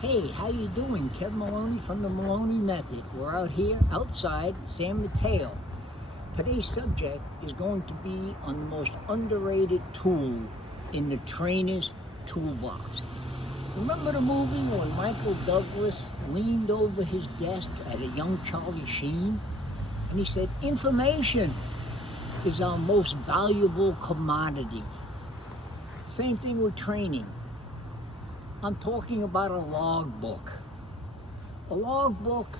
Hey, how you doing? Kevin Moloney from the Moloney Method. We're out here outside San Mateo. Today's subject is going to be on the most underrated tool in the trainer's toolbox. Remember the movie when Michael Douglas leaned over his desk at a young Charlie Sheen and he said, "Information is our most valuable commodity." Same thing with training. I'm talking about a logbook. A logbook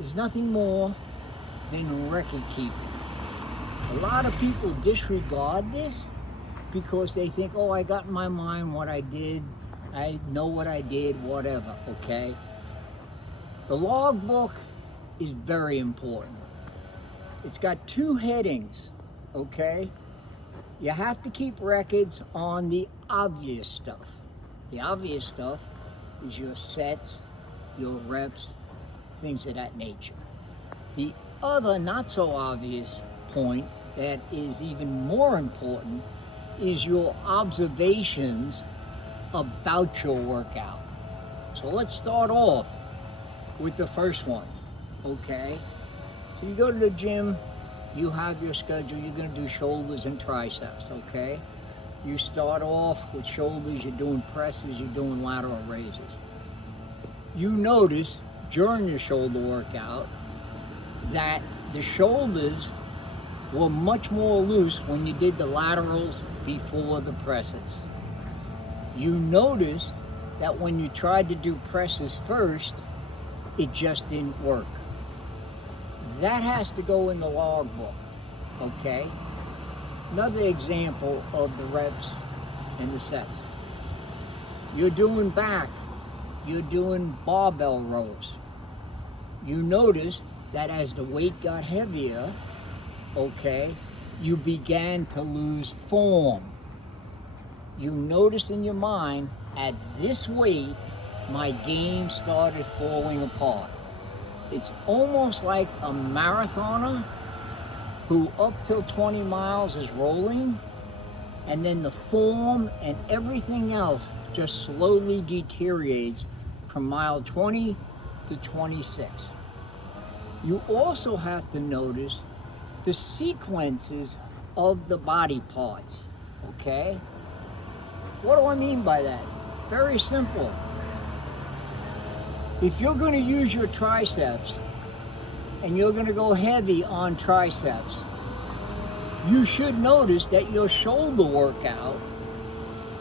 is nothing more than record keeping. A lot of people disregard this because they think, oh, I got in my mind what I did, I know what I did, whatever, okay? The logbook is very important. It's got two headings, okay? You have to keep records on the obvious stuff. The obvious stuff is your sets, your reps, things of that nature. The other not so obvious point that is even more important is your observations about your workout. So let's start off with the first one, okay? So you go to the gym, you have your schedule, you're gonna do shoulders and triceps, okay? You start off with shoulders, you're doing presses, you're doing lateral raises. You notice during your shoulder workout that the shoulders were much more loose when you did the laterals before the presses. You notice that when you tried to do presses first, it just didn't work. That has to go in the logbook, okay? Another example of the reps and the sets. You're doing back, you're doing barbell rows. You notice that as the weight got heavier, okay, you began to lose form. You notice in your mind, at this weight, my game started falling apart. It's almost like a marathoner who up till 20 miles is rolling, and then the form and everything else just slowly deteriorates from mile 20 to 26. You also have to notice the sequences of the body parts, okay? What do I mean by that? Very simple. If you're gonna use your triceps, and you're gonna go heavy on triceps, you should notice that your shoulder workout,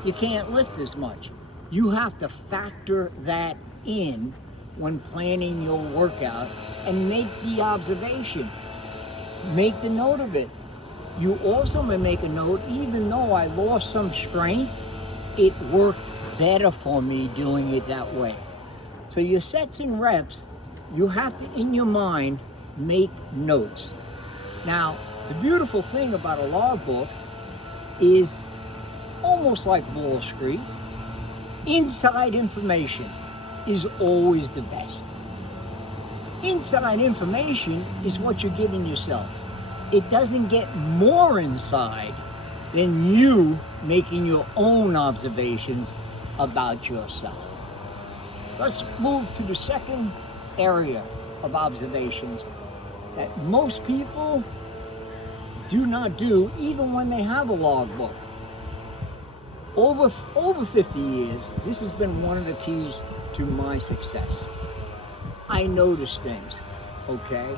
you can't lift as much. You have to factor that in when planning your workout and make the observation. Make the note of it. You also may make a note, even though I lost some strength, it worked better for me doing it that way. So your sets and reps, you have to, in your mind, make notes. Now, the beautiful thing about a logbook is almost like Wall Street. Inside information is always the best. Inside information is what you're giving yourself. It doesn't get more inside than you making your own observations about yourself. Let's move to the second area of observations that most people do not do even when they have a logbook. Over 50 years, this has been one of the keys to my success. I notice things, okay?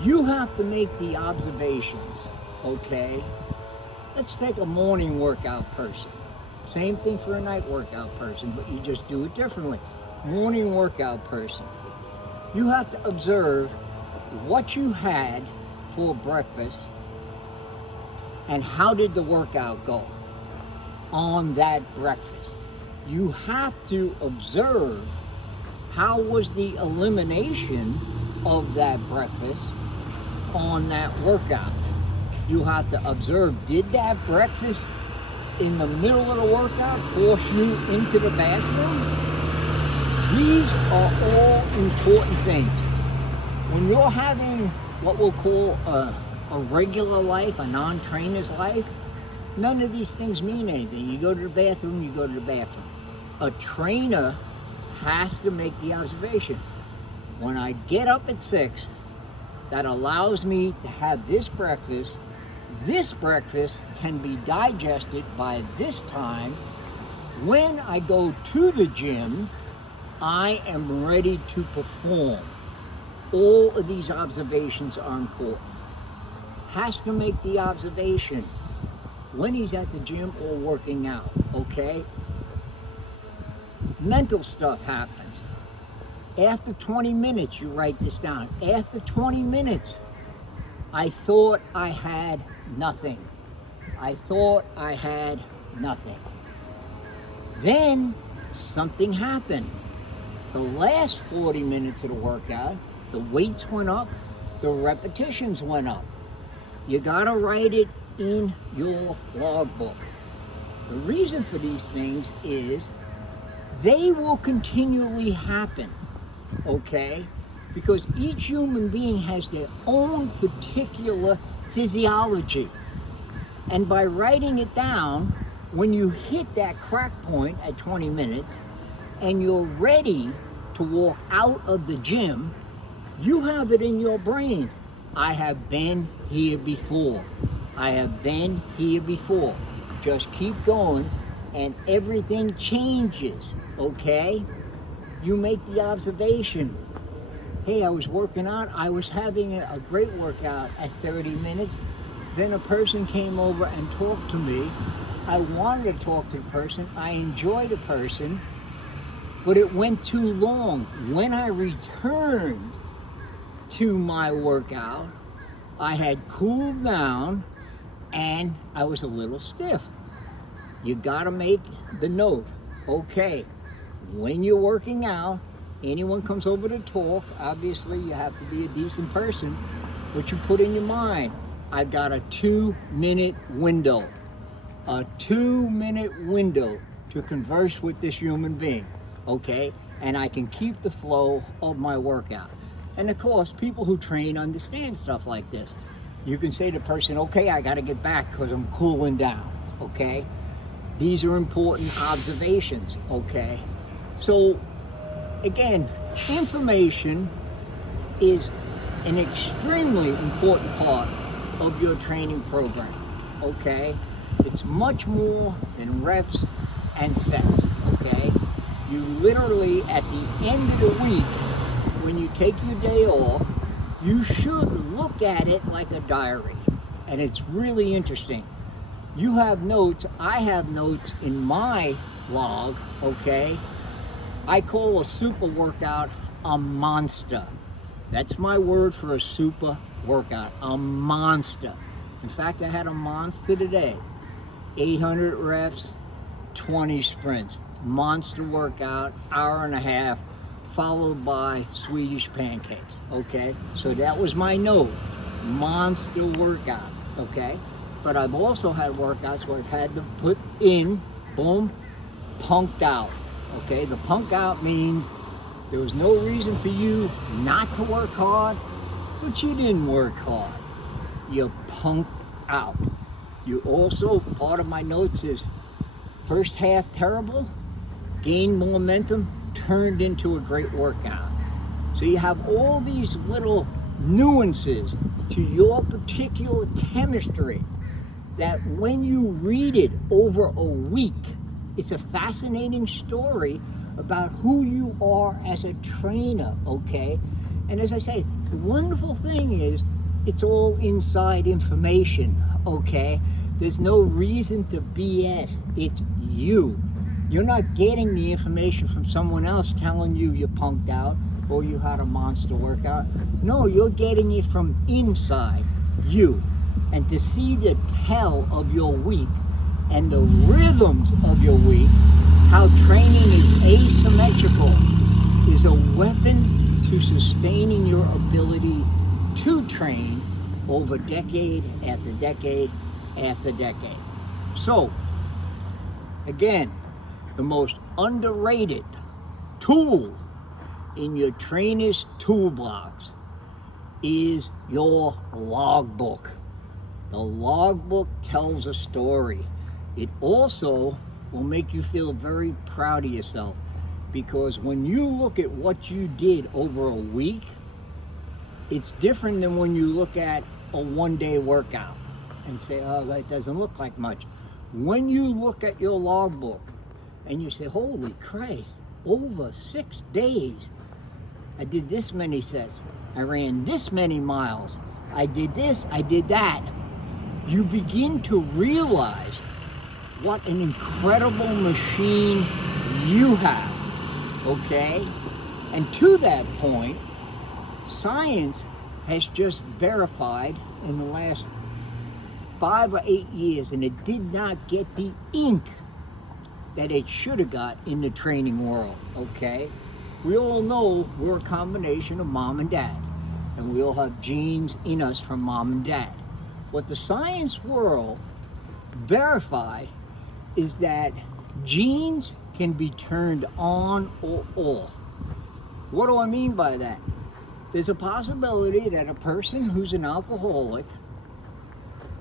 You have to make the observations, okay? Let's take a morning workout person. Same thing for a night workout person, but you just do it differently. Morning workout person. You have to observe what you had for breakfast and how did the workout go on that breakfast. You have to observe how was the elimination of that breakfast on that workout. You have to observe, did that breakfast in the middle of the workout force you into the bathroom? These are all important things. When you're having what we'll call a regular life, a non-trainer's life, none of these things mean anything. You go to the bathroom, you go to the bathroom. A trainer has to make the observation. When I get up at 6, that allows me to have this breakfast. This breakfast can be digested by this time. When I go to the gym, I am ready to perform. All of these observations are important. Has to make the observation when he's at the gym or working out, okay? Mental stuff happens. After 20 minutes, you write this down. After 20 minutes, I thought I had nothing. I thought I had nothing. Then something happened. The last 40 minutes of the workout, the weights went up, the repetitions went up. You gotta write it in your logbook. The reason for these things is they will continually happen, okay? Because each human being has their own particular physiology. And by writing it down, when you hit that crack point at 20 minutes and you're ready to walk out of the gym, you have it in your brain. I have been here before. I have been here before. Just keep going and everything changes, okay? You make the observation. Hey, I was working out. I was having a great workout at 30 minutes. Then a person came over and talked to me. I wanted to talk to the person. I enjoyed the person, but it went too long. When I returned to my workout, I had cooled down and I was a little stiff. You gotta make the note. Okay, when you're working out, anyone comes over to talk, obviously you have to be a decent person, but you put in your mind, I've got a 2-minute window. A 2-minute window to converse with this human being, okay? And I can keep the flow of my workout. And of course, people who train understand stuff like this. You can say to the person, okay, I gotta get back because I'm cooling down, okay? These are important observations, okay? So, again, information is an extremely important part of your training program, okay? It's much more than reps and sets, okay? You literally, at the end of the week, when you take your day off, you should look at it like a diary. And it's really interesting. You have notes, I have notes in my log, okay? I call a super workout a monster. That's my word for a super workout, a monster. In fact, I had a monster today. 800 reps, 20 sprints. Monster workout, hour and a half, followed by Swedish pancakes, okay? So that was my note, monster workout, okay? But I've also had workouts where I've had to put in, boom, punked out, okay? The punk out means there was no reason for you not to work hard, but you didn't work hard. You punked out. You also, part of my notes is, first half terrible, gained momentum, turned into a great workout. So you have all these little nuances to your particular chemistry that when you read it over a week, it's a fascinating story about who you are as a trainer, okay? And as I say, the wonderful thing is it's all inside information, okay? There's no reason to BS. It's you. You're not getting the information from someone else telling you you're punked out or you had a monster workout. No, you're getting it from inside you. And to see the tell of your week and the rhythms of your week, how training is asymmetrical, is a weapon to sustaining your ability to train over decade after decade after decade. So, again, the most underrated tool in your trainer's toolbox is your logbook. The logbook tells a story. It also will make you feel very proud of yourself. because when you look at what you did over a week, it's different than when you look at a one-day workout and say, oh, that doesn't look like much. When you look at your logbook and you say, holy Christ, over 6 days, I did this many sets, I ran this many miles, I did this, I did that, you begin to realize what an incredible machine you have, okay? And to that point, science has just verified in the last 5 or 8 years, and it did not get the ink that it should have got in the training world, okay? We all know we're a combination of mom and dad, and we all have genes in us from mom and dad. What the science world verified is that genes can be turned on or off. What do I mean by that? There's a possibility that a person who's an alcoholic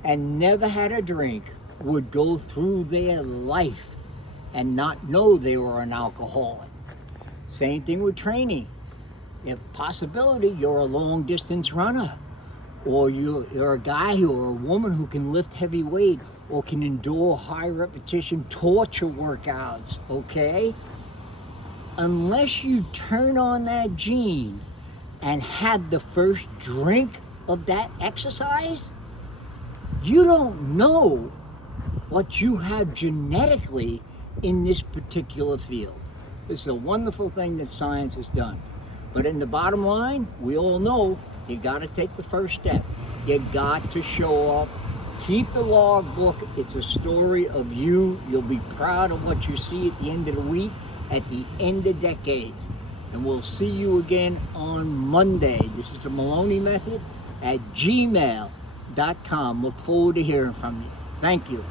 and never had a drink would go through their life and not know they were an alcoholic. Same thing with training. If possibility, you're a long distance runner, or you're a guy or a woman who can lift heavy weight or can endure high repetition torture workouts, okay? Unless you turn on that gene and have the first drink of that exercise, you don't know what you have genetically in this particular field. This is a wonderful thing that science has done. But in the bottom line, we all know you got to take the first step. You got to show up. Keep the logbook. It's a story of you. You'll be proud of what you see at the end of the week, at the end of decades. And we'll see you again on Monday. This is the Moloney Method at gmail.com. Look forward to hearing from you. Thank you.